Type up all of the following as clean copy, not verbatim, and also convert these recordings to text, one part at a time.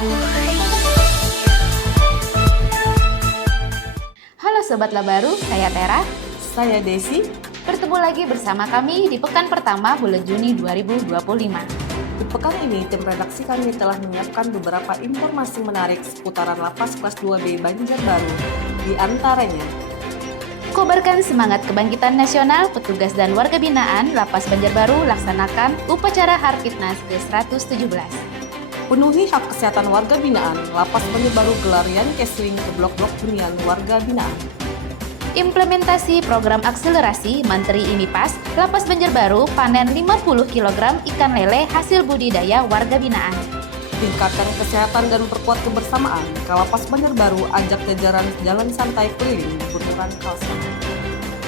Halo Sobat Labaru, saya Tera. Saya Desi. Bertemu lagi bersama kami di pekan pertama bulan Juni 2025. Di pekan ini, tim redaksi kami telah menyiapkan beberapa informasi menarik seputaran Lapas Kelas 2B Banjarbaru. Di antaranya, Kobarkan semangat kebangkitan nasional, petugas dan warga binaan Lapas Banjarbaru laksanakan upacara Harkitnas ke-117. penuhi hak kesehatan warga binaan, Lapas Banjarbaru gelar Yankesling ke blok-blok hunian warga binaan. Implementasi program akselerasi Menteri IMIPAS, Lapas Banjarbaru panen 50 kg ikan lele hasil budidaya warga binaan. Tingkatkan kesehatan dan perkuat kebersamaan, Kalapas Banjarbaru ajak jajaran jalan santai keliling Bundaran Kalsel.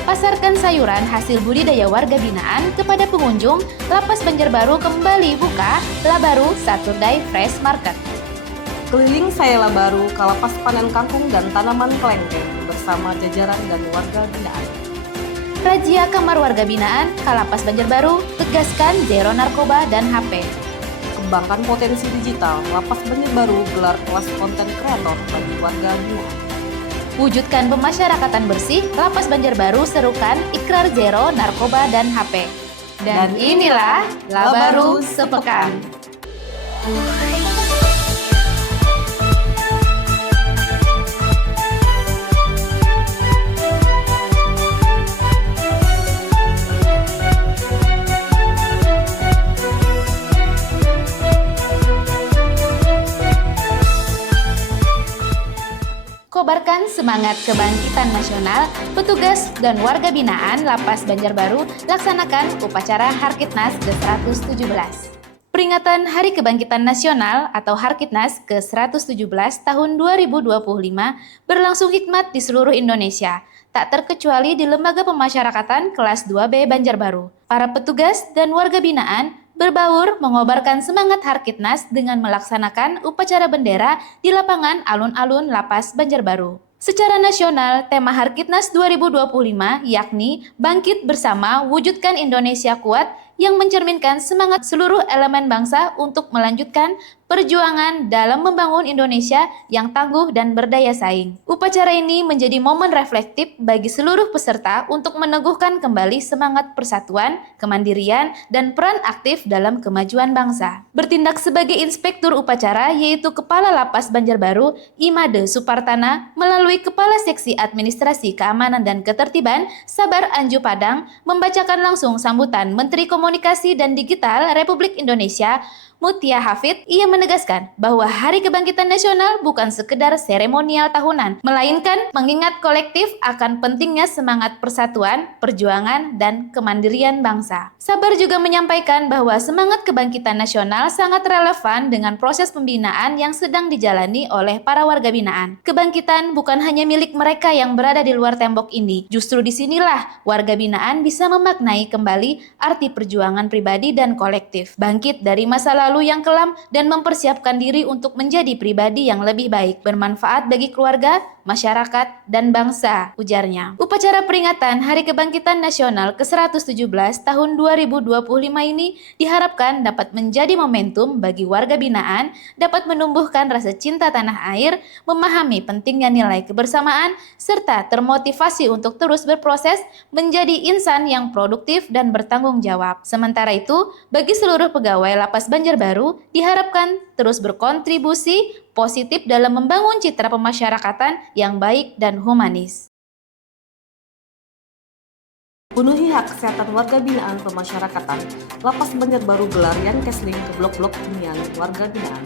Pasarkan sayuran hasil budidaya warga binaan kepada pengunjung. Lapas Banjarbaru kembali buka Labaru Saturday Fresh Market. Keliling saya Labaru, Kalapas panen kangkung dan tanaman kelengkeng bersama jajaran dan warga binaan. Razia kamar warga binaan, Kalapas Banjarbaru tegaskan zero narkoba dan HP. Kembangkan potensi digital, Lapas Banjarbaru gelar kelas konten kreator bagi warga binaan. Wujudkan pemasyarakatan bersih, Lapas Banjarbaru serukan ikrar zero narkoba dan HP. Dan inilah Labaru Sepekan. Kobarkan semangat kebangkitan nasional, petugas dan warga binaan Lapas Banjarbaru laksanakan upacara Harkitnas ke-117. Peringatan Hari Kebangkitan Nasional atau Harkitnas ke-117 tahun 2025 berlangsung hikmat di seluruh Indonesia, tak terkecuali di Lembaga Pemasyarakatan Kelas 2B Banjarbaru. Para petugas dan warga binaan berbaur mengobarkan semangat Harkitnas dengan melaksanakan upacara bendera di lapangan alun-alun Lapas Banjarbaru. Secara nasional, tema Harkitnas 2025 yakni Bangkit Bersama Wujudkan Indonesia Kuat yang mencerminkan semangat seluruh elemen bangsa untuk melanjutkan perjuangan dalam membangun Indonesia yang tangguh dan berdaya saing. Upacara ini menjadi momen reflektif bagi seluruh peserta untuk meneguhkan kembali semangat persatuan, kemandirian, dan peran aktif dalam kemajuan bangsa. Bertindak sebagai inspektur upacara yaitu Kepala Lapas Banjarbaru, Imade Supartana, melalui Kepala Seksi Administrasi Keamanan dan Ketertiban, Sabar Anju Padang, membacakan langsung sambutan Menteri Komunikasi dan Digital Republik Indonesia, Mutia Hafid. Ia menegaskan bahwa Hari Kebangkitan Nasional bukan sekedar seremonial tahunan, melainkan mengingat kolektif akan pentingnya semangat persatuan, perjuangan, dan kemandirian bangsa. Sabar juga menyampaikan bahwa semangat kebangkitan nasional sangat relevan dengan proses pembinaan yang sedang dijalani oleh para warga binaan. Kebangkitan bukan hanya milik mereka yang berada di luar tembok ini, justru disinilah warga binaan bisa memaknai kembali arti perjuangan pribadi dan kolektif, bangkit dari masa lalu yang kelam dan mempersiapkan diri untuk menjadi pribadi yang lebih baik, bermanfaat bagi keluarga, masyarakat, dan bangsa, ujarnya. Upacara peringatan Hari Kebangkitan Nasional ke-117 tahun 2025 ini diharapkan dapat menjadi momentum bagi warga binaan, dapat menumbuhkan rasa cinta tanah air, memahami pentingnya nilai kebersamaan, serta termotivasi untuk terus berproses menjadi insan yang produktif dan bertanggung jawab. Sementara itu, bagi seluruh pegawai Lapas Banjarbaru diharapkan terus berkontribusi positif dalam membangun citra pemasyarakatan yang baik dan humanis. Penuhi hak kesehatan warga binaan pemasyarakatan, Lapas Banjarbaru gelar Yankesling ke blok-blok hunian warga binaan.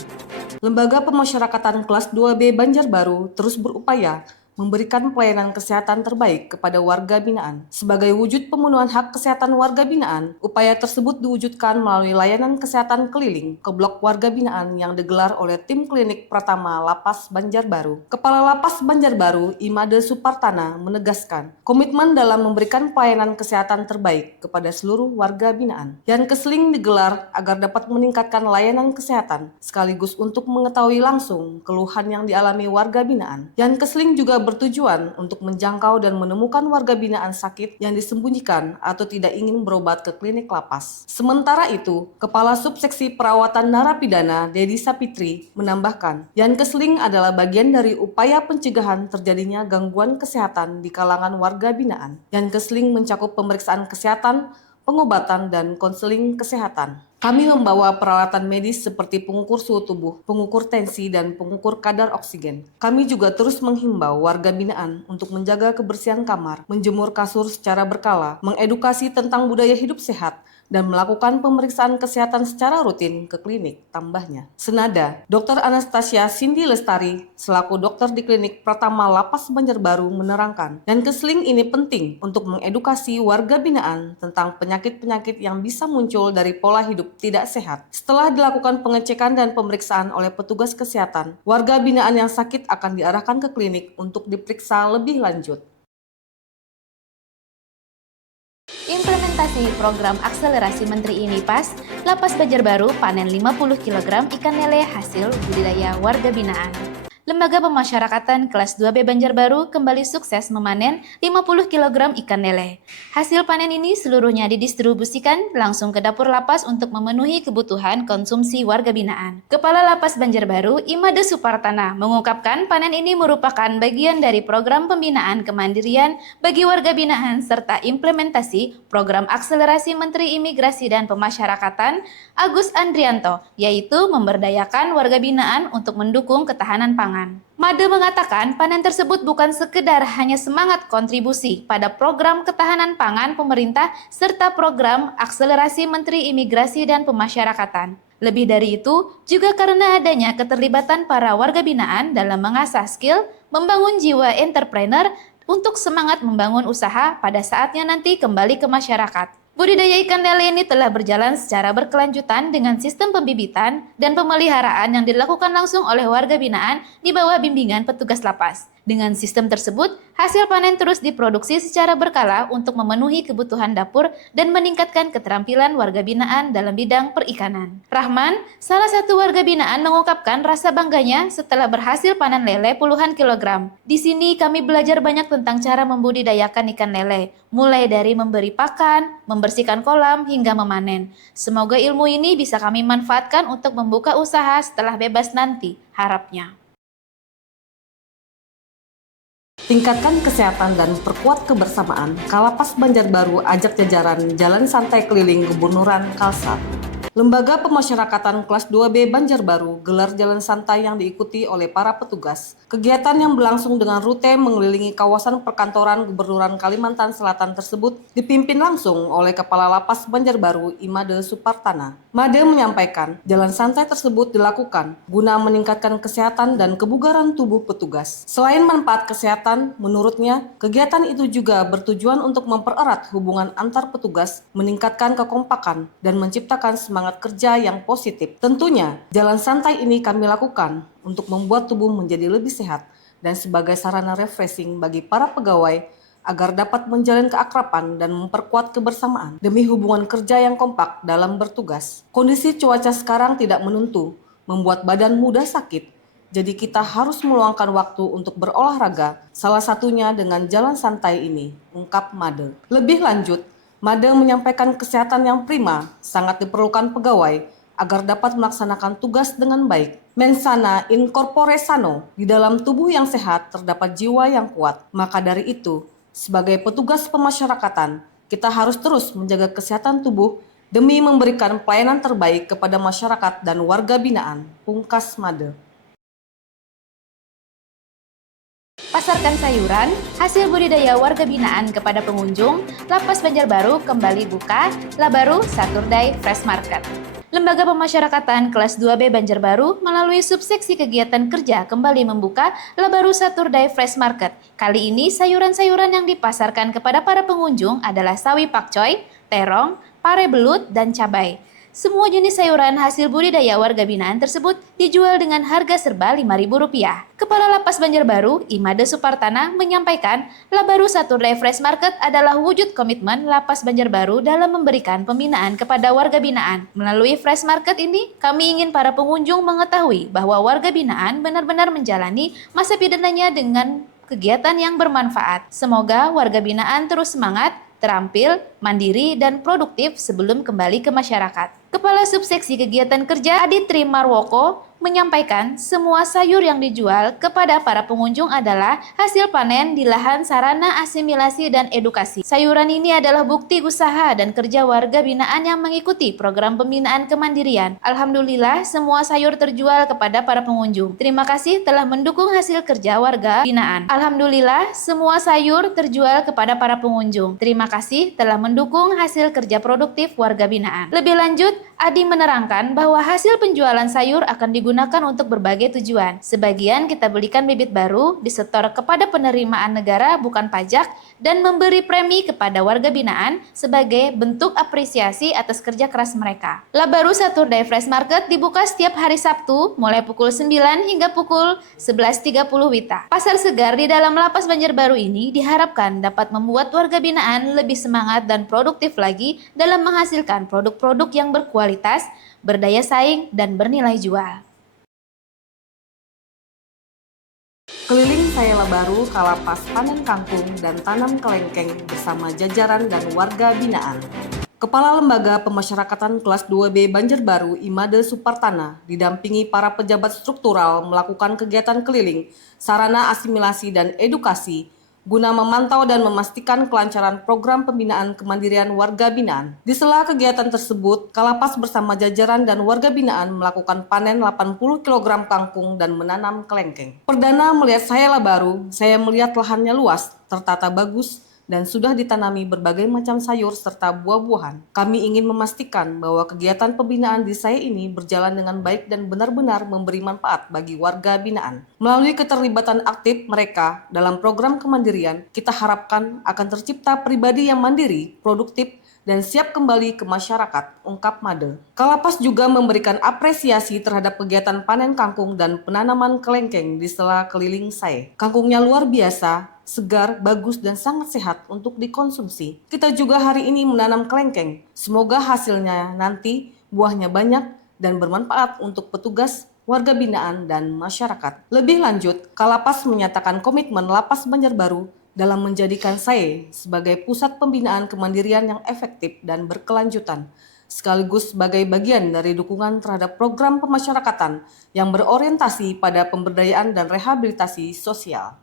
Lembaga Pemasyarakatan Kelas 2B Banjarbaru terus berupaya memberikan pelayanan kesehatan terbaik kepada warga binaan. Sebagai wujud pemenuhan hak kesehatan warga binaan, upaya tersebut diwujudkan melalui layanan kesehatan keliling ke blok warga binaan yang digelar oleh tim klinik Pratama Lapas Banjarbaru. Kepala Lapas Banjarbaru, Imade Supartana, menegaskan komitmen dalam memberikan pelayanan kesehatan terbaik kepada seluruh warga binaan. Yankesling digelar agar dapat meningkatkan layanan kesehatan, sekaligus untuk mengetahui langsung keluhan yang dialami warga binaan. Yankesling juga bertujuan untuk menjangkau dan menemukan warga binaan sakit yang disembunyikan atau tidak ingin berobat ke klinik lapas. Sementara itu, Kepala Subseksi Perawatan Narapidana Dedi Sapitri menambahkan, Yankesling adalah bagian dari upaya pencegahan terjadinya gangguan kesehatan di kalangan warga binaan. Yankesling mencakup pemeriksaan kesehatan, pengobatan, dan konseling kesehatan. Kami membawa peralatan medis seperti pengukur suhu tubuh, pengukur tensi, dan pengukur kadar oksigen. Kami juga terus menghimbau warga binaan untuk menjaga kebersihan kamar, menjemur kasur secara berkala, mengedukasi tentang budaya hidup sehat, dan melakukan pemeriksaan kesehatan secara rutin ke klinik, tambahnya. Senada, Dr. Anastasia Cindy Lestari, selaku dokter di klinik Pratama Lapas Banjarbaru menerangkan, Yankesling ini penting untuk mengedukasi warga binaan tentang penyakit-penyakit yang bisa muncul dari pola hidup tidak sehat. Setelah dilakukan pengecekan dan pemeriksaan oleh petugas kesehatan, warga binaan yang sakit akan diarahkan ke klinik untuk diperiksa lebih lanjut. Implementasi program akselerasi Menteri ini pas, Lapas Banjarbaru panen 50 kg ikan lele hasil budidaya warga binaan. Lembaga Pemasyarakatan kelas 2B Banjarbaru kembali sukses memanen 50 kg ikan lele. Hasil panen ini seluruhnya didistribusikan langsung ke dapur lapas untuk memenuhi kebutuhan konsumsi warga binaan. Kepala Lapas Banjarbaru, Imade Supartana, mengungkapkan panen ini merupakan bagian dari program pembinaan kemandirian bagi warga binaan serta implementasi program akselerasi Menteri Imigrasi dan Pemasyarakatan Agus Andrianto, yaitu memberdayakan warga binaan untuk mendukung ketahanan pangan. Made mengatakan panen tersebut bukan sekedar hanya semangat kontribusi pada program ketahanan pangan pemerintah serta program akselerasi Menteri Imigrasi dan Pemasyarakatan. Lebih dari itu, juga karena adanya keterlibatan para warga binaan dalam mengasah skill, membangun jiwa entrepreneur untuk semangat membangun usaha pada saatnya nanti kembali ke masyarakat. Budidaya ikan lele ini telah berjalan secara berkelanjutan dengan sistem pembibitan dan pemeliharaan yang dilakukan langsung oleh warga binaan di bawah bimbingan petugas lapas. Dengan sistem tersebut, hasil panen terus diproduksi secara berkala untuk memenuhi kebutuhan dapur dan meningkatkan keterampilan warga binaan dalam bidang perikanan. Rahman, salah satu warga binaan, mengungkapkan rasa bangganya setelah berhasil panen lele puluhan kilogram. Di sini kami belajar banyak tentang cara membudidayakan ikan lele, mulai dari memberi pakan, membersihkan kolam, hingga memanen. Semoga ilmu ini bisa kami manfaatkan untuk membuka usaha setelah bebas nanti, harapnya. Tingkatkan kesehatan dan perkuat kebersamaan, Kalapas Banjarbaru ajak jajaran jalan santai keliling Kebunuran Kalsat. Lembaga Pemasyarakatan kelas 2B Banjarbaru gelar jalan santai yang diikuti oleh para petugas. Kegiatan yang berlangsung dengan rute mengelilingi kawasan perkantoran Gubernuran Kalimantan Selatan tersebut dipimpin langsung oleh Kepala Lapas Banjarbaru Imade Supartana. Made menyampaikan, jalan santai tersebut dilakukan guna meningkatkan kesehatan dan kebugaran tubuh petugas. Selain manfaat kesehatan, menurutnya, kegiatan itu juga bertujuan untuk mempererat hubungan antar petugas, meningkatkan kekompakan, dan menciptakan semangat kerja yang positif. Tentunya, jalan santai ini kami lakukan untuk membuat tubuh menjadi lebih sehat dan sebagai sarana refreshing bagi para pegawai agar dapat menjalin keakraban dan memperkuat kebersamaan demi hubungan kerja yang kompak dalam bertugas. Kondisi cuaca sekarang tidak menentu, membuat badan mudah sakit. Jadi kita harus meluangkan waktu untuk berolahraga, salah satunya dengan jalan santai ini, ungkap Made. Lebih lanjut, Made menyampaikan kesehatan yang prima sangat diperlukan pegawai agar dapat melaksanakan tugas dengan baik. Mensana in corpore sano, di dalam tubuh yang sehat terdapat jiwa yang kuat. Maka dari itu, sebagai petugas pemasyarakatan, kita harus terus menjaga kesehatan tubuh demi memberikan pelayanan terbaik kepada masyarakat dan warga binaan, pungkas Made. Pasarkan sayuran, hasil budidaya warga binaan kepada pengunjung, Lapas Banjarbaru kembali buka Labaru Saturday Fresh Market. Lembaga Pemasyarakatan kelas 2B Banjarbaru melalui subseksi kegiatan kerja kembali membuka Labaru Saturday Fresh Market. Kali ini sayuran-sayuran yang dipasarkan kepada para pengunjung adalah sawi pakcoy, terong, pare belut, dan cabai. Semua jenis sayuran hasil budidaya warga binaan tersebut dijual dengan harga serba Rp5.000. Kepala Lapas Banjarbaru, Imade Supartana, menyampaikan Labaru Saturday Fresh Market adalah wujud komitmen Lapas Banjarbaru dalam memberikan pembinaan kepada warga binaan. Melalui Fresh Market ini, kami ingin para pengunjung mengetahui bahwa warga binaan benar-benar menjalani masa pidananya dengan kegiatan yang bermanfaat. Semoga warga binaan terus semangat, terampil, mandiri, dan produktif sebelum kembali ke masyarakat. Kepala Subseksi Kegiatan Kerja Aditri Marwoko menyampaikan semua sayur yang dijual kepada para pengunjung adalah hasil panen di lahan sarana asimilasi dan edukasi. Sayuran ini adalah bukti usaha dan kerja warga binaan yang mengikuti program pembinaan kemandirian. Alhamdulillah semua sayur terjual kepada para pengunjung. Terima kasih telah mendukung hasil kerja warga binaan. Alhamdulillah semua sayur terjual kepada para pengunjung. Terima kasih telah mendukung hasil kerja produktif warga binaan. Lebih lanjut, Adi menerangkan bahwa hasil penjualan sayur akan digunakan untuk berbagai tujuan. Sebagian kita belikan bibit baru, disetor kepada penerimaan negara bukan pajak, dan memberi premi kepada warga binaan sebagai bentuk apresiasi atas kerja keras mereka. Labaru Saturday Fresh Market dibuka setiap hari Sabtu mulai pukul 9 hingga pukul 11.30 WITA. Pasar segar di dalam Lapas Banjarbaru ini diharapkan dapat membuat warga binaan lebih semangat dan produktif lagi dalam menghasilkan produk-produk yang berkualitas, berdaya saing, dan bernilai jual. Keliling saya Labaru, Kalapas panen kangkung dan tanam kelengkeng bersama jajaran dan warga binaan. Kepala Lembaga Pemasyarakatan Kelas 2B Banjarbaru Imade Supartana didampingi para pejabat struktural melakukan kegiatan keliling, sarana asimilasi dan edukasi guna memantau dan memastikan kelancaran program pembinaan kemandirian warga binaan. Di sela kegiatan tersebut, Kalapas bersama jajaran dan warga binaan melakukan panen 80 kg kangkung dan menanam kelengkeng. Perdana melihat saya Labaru, saya melihat lahannya luas, tertata bagus, dan sudah ditanami berbagai macam sayur serta buah-buahan. Kami ingin memastikan bahwa kegiatan pembinaan di saya ini berjalan dengan baik dan benar-benar memberi manfaat bagi warga binaan. Melalui keterlibatan aktif mereka dalam program kemandirian, kita harapkan akan tercipta pribadi yang mandiri, produktif, dan siap kembali ke masyarakat, ungkap Made. Kalapas juga memberikan apresiasi terhadap kegiatan panen kangkung dan penanaman kelengkeng di sela keliling saya. Kangkungnya luar biasa, segar, bagus, dan sangat sehat untuk dikonsumsi. Kita juga hari ini menanam kelengkeng. Semoga hasilnya nanti buahnya banyak dan bermanfaat untuk petugas, warga binaan, dan masyarakat. Lebih lanjut, Kalapas menyatakan komitmen Lapas Banjarbaru dalam menjadikan saya sebagai pusat pembinaan kemandirian yang efektif dan berkelanjutan, sekaligus sebagai bagian dari dukungan terhadap program pemasyarakatan yang berorientasi pada pemberdayaan dan rehabilitasi sosial.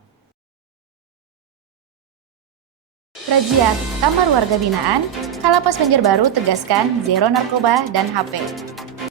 Razia Kamar Warga Binaan, Kalapas Banjarbaru tegaskan zero narkoba dan HP.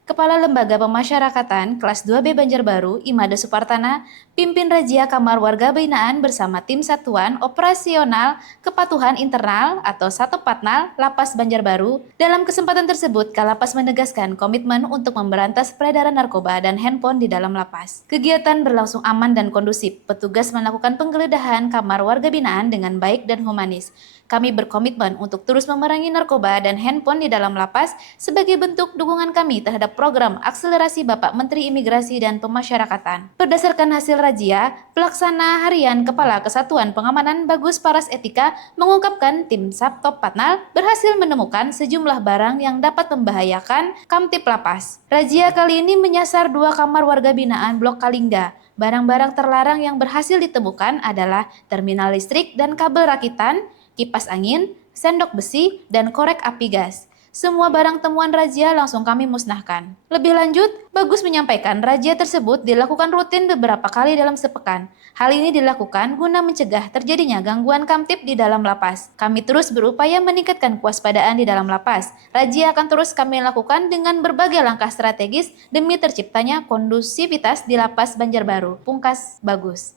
Kepala Lembaga Pemasyarakatan Kelas 2B Banjarbaru, Imade Supartana, pimpin razia Kamar Warga Binaan bersama tim Satuan Operasional Kepatuhan Internal atau Satopatnal Lapas Banjarbaru. Dalam kesempatan tersebut, Kalapas menegaskan komitmen untuk memberantas peredaran narkoba dan handphone di dalam lapas. Kegiatan berlangsung aman dan kondusif. Petugas melakukan penggeledahan Kamar Warga Binaan dengan baik dan humanis. Kami berkomitmen untuk terus memerangi narkoba dan handphone di dalam lapas sebagai bentuk dukungan kami terhadap program akselerasi Bapak Menteri Imigrasi dan Pemasyarakatan. Berdasarkan hasil razia, pelaksana harian Kepala Kesatuan Pengamanan Bagus Paras Etika mengungkapkan tim Sabtop Patnal berhasil menemukan sejumlah barang yang dapat membahayakan Kamtip Lapas. Razia kali ini menyasar 2 kamar warga binaan Blok Kalingga. Barang-barang terlarang yang berhasil ditemukan adalah terminal listrik dan kabel rakitan, kipas angin, sendok besi, dan korek api gas. Semua barang temuan razia langsung kami musnahkan. Lebih lanjut, Bagus menyampaikan razia tersebut dilakukan rutin beberapa kali dalam sepekan. Hal ini dilakukan guna mencegah terjadinya gangguan kamtip di dalam lapas. Kami terus berupaya meningkatkan kewaspadaan di dalam lapas. Razia akan terus kami lakukan dengan berbagai langkah strategis demi terciptanya kondusivitas di Lapas Banjarbaru. Pungkas Bagus.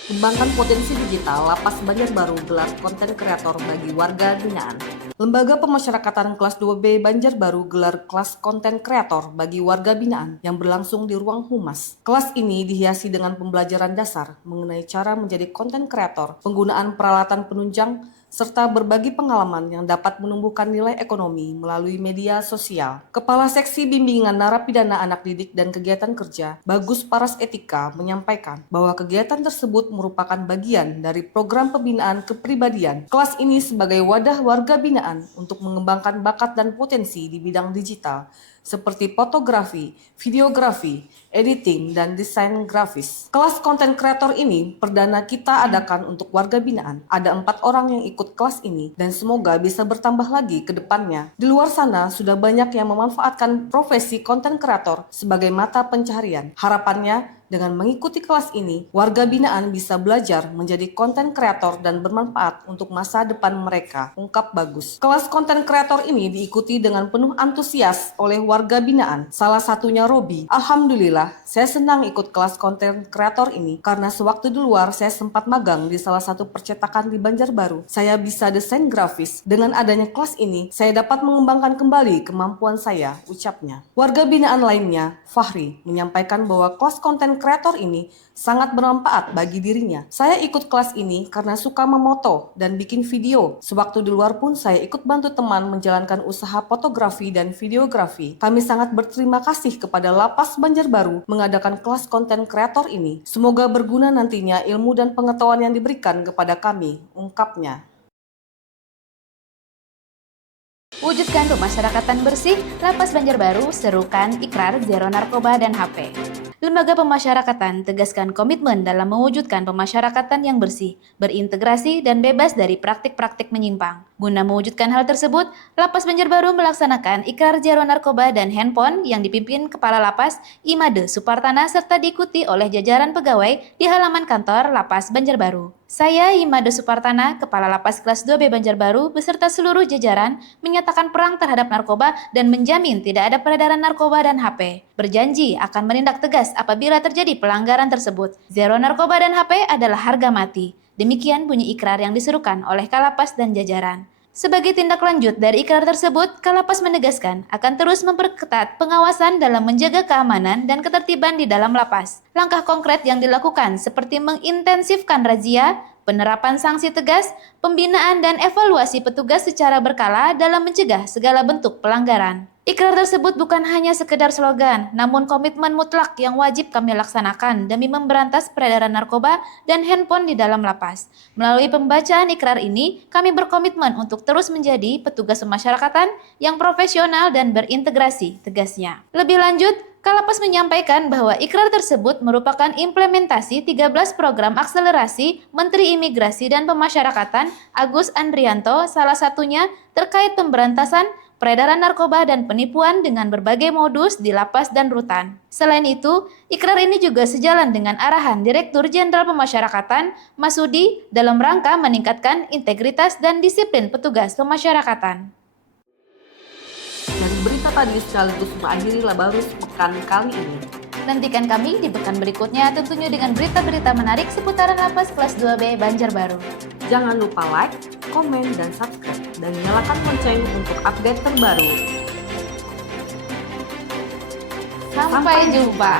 Kembangkan potensi digital, Lapas Banjarbaru gelar konten kreator bagi warga binaan. Lembaga Pemasyarakatan Kelas 2B Banjarbaru gelar kelas konten kreator bagi warga binaan yang berlangsung di ruang humas. Kelas ini dihiasi dengan pembelajaran dasar mengenai cara menjadi konten kreator, penggunaan peralatan penunjang, serta berbagi pengalaman yang dapat menumbuhkan nilai ekonomi melalui media sosial. Kepala Seksi Bimbingan Narapidana Anak Didik dan Kegiatan Kerja, Bagus Paras Etika, menyampaikan bahwa kegiatan tersebut merupakan bagian dari program pembinaan kepribadian. Kelas ini sebagai wadah warga binaan untuk mengembangkan bakat dan potensi di bidang digital, seperti fotografi, videografi, editing, dan desain grafis. Kelas konten kreator ini perdana kita adakan untuk warga binaan. Ada 4 orang yang ikut kelas ini dan semoga bisa bertambah lagi ke depannya. Di luar sana sudah banyak yang memanfaatkan profesi konten kreator sebagai mata pencaharian. Harapannya dengan mengikuti kelas ini, warga binaan bisa belajar menjadi konten kreator dan bermanfaat untuk masa depan mereka, ungkap Bagus. Kelas konten kreator ini diikuti dengan penuh antusias oleh warga binaan, salah satunya Robi. Alhamdulillah, saya senang ikut kelas konten kreator ini karena sewaktu di luar saya sempat magang di salah satu percetakan di Banjarbaru. Saya bisa desain grafis. Dengan adanya kelas ini, saya dapat mengembangkan kembali kemampuan saya, ucapnya. Warga binaan lainnya, Fahri, menyampaikan bahwa kelas konten kreator ini sangat bermanfaat bagi dirinya. Saya ikut kelas ini karena suka memoto dan bikin video. Sewaktu di luar pun saya ikut bantu teman menjalankan usaha fotografi dan videografi. Kami sangat berterima kasih kepada Lapas Banjarbaru mengadakan kelas konten kreator ini. Semoga berguna nantinya ilmu dan pengetahuan yang diberikan kepada kami, ungkapnya. Wujudkan pemasyarakatan bersih, Lapas Banjarbaru serukan ikrar zero narkoba dan HP. Lembaga Pemasyarakatan tegaskan komitmen dalam mewujudkan pemasyarakatan yang bersih, berintegrasi, dan bebas dari praktik-praktik menyimpang. Guna mewujudkan hal tersebut, Lapas Banjarbaru melaksanakan ikrar zero narkoba dan handphone yang dipimpin Kepala Lapas Imade Supartana serta diikuti oleh jajaran pegawai di halaman kantor Lapas Banjarbaru. Saya, Imade Supartana, Kepala Lapas Kelas 2B Banjarbaru, beserta seluruh jajaran, menyatakan perang terhadap narkoba dan menjamin tidak ada peredaran narkoba dan HP. Berjanji akan menindak tegas apabila terjadi pelanggaran tersebut. Zero narkoba dan HP adalah harga mati. Demikian bunyi ikrar yang diserukan oleh Kalapas dan jajaran. Sebagai tindak lanjut dari ikrar tersebut, Kalapas menegaskan akan terus memperketat pengawasan dalam menjaga keamanan dan ketertiban di dalam lapas. Langkah konkret yang dilakukan seperti mengintensifkan razia, penerapan sanksi tegas, pembinaan dan evaluasi petugas secara berkala dalam mencegah segala bentuk pelanggaran. Ikrar tersebut bukan hanya sekedar slogan, namun komitmen mutlak yang wajib kami laksanakan demi memberantas peredaran narkoba dan handphone di dalam lapas. Melalui pembacaan ikrar ini, kami berkomitmen untuk terus menjadi petugas pemasyarakatan yang profesional dan berintegrasi, tegasnya. Lebih lanjut, Kalapas menyampaikan bahwa ikrar tersebut merupakan implementasi 13 program akselerasi Menteri Imigrasi dan Pemasyarakatan Agus Andrianto, salah satunya terkait pemberantasan peredaran narkoba dan penipuan dengan berbagai modus di lapas dan rutan. Selain itu, ikrar ini juga sejalan dengan arahan Direktur Jenderal Pemasyarakatan Masudi dalam rangka meningkatkan integritas dan disiplin petugas pemasyarakatan. Dari berita tadi sekaligus mengakhiri Labarus pekan kali ini. Nantikan kami di pekan berikutnya tentunya dengan berita-berita menarik seputaran Lapas Kelas 2B Banjarbaru. Jangan lupa like, komen, dan subscribe, dan nyalakan lonceng untuk update terbaru. Sampai jumpa.